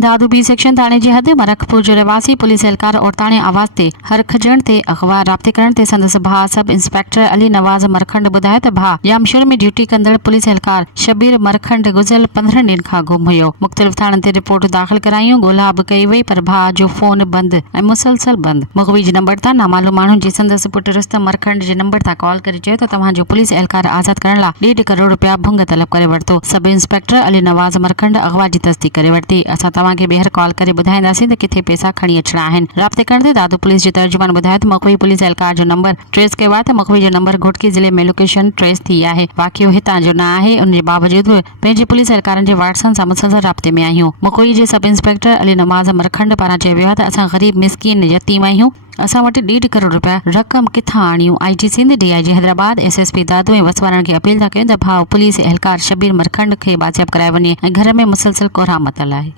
दादू B section थाने जी हद मरकपुर जो रहवासी पुलिस एहलकार और थाने आवाज़ ते हरखजण ते अगवा राब्ते करण ते संदस भा सब इंस्पेक्टर अली नवाज़ मरखंड ॿुधायो त भा यामशोर में ड्यूटी कंदड़ पुलिस एहलकार शबीर मरखंड गुज़िरियल 15 ॾींहनि खां गुम हुयो। मुख़्तलिफ़ थाननि ते रिपोर्ट दाख़िल करायूं, ॻोल्हा बि कई वई पर भा जो फ़ोन बंदि ऐं मुसलसल बंदि। मुखबी जे नंबर तां नामालूम माण्हुनि जी संदस पुट रुस्तम मरखंड जे नंबर तां कॉल करे चयो त तव्हांजो पुलिस एहलकार आज़ाद करण लाइ 1.5 करोड़ रुपया भुंग तलब करे वरितो। सब इंस्पेक्टर अली नवाज़ मरखंड अगवा जी तस्दीक करे वरिती। असां तव्हांखे ॿीहर कॉल करे ॿुधाईंदासीं त किथे पैसा खणी अचणा आहिनि। राब्ते करण ते दादू पुलिस जे तर्जुमान ॿुधायो त मुखबी पुलिस एहलकार जो नंबर ट्रेस कयो आहे त मुखबी जो नंबर घोटकी ज़िले में लोकेशन ट्रेस थी आहे। वाक़ियो हितां जो न आहे। उन जे बावजूदि पंहिंजे पुलिस एहलकारनि जे वाट्सन सां मुसलसल राब्ते में आहियूं। मुखबी जे सब इंस्पेक्टर अली नवाज़ मरखंड पारां चयो वियो आहे त असां ग़रीब मिसकीन यतीम आहियूं। असां वटि 1.5 करोड़ रुपया रक़म किथां आणियूं। IG Sindh DIG Hyderabad SSP दादू ऐं वसवारनि खे अपील था कयूं त भाउ पुलिस एहलकार शबीर मरखंड खे बाज़ियाब कराए वञे ऐं घर में मुसलसल कोरहा मतल आहे।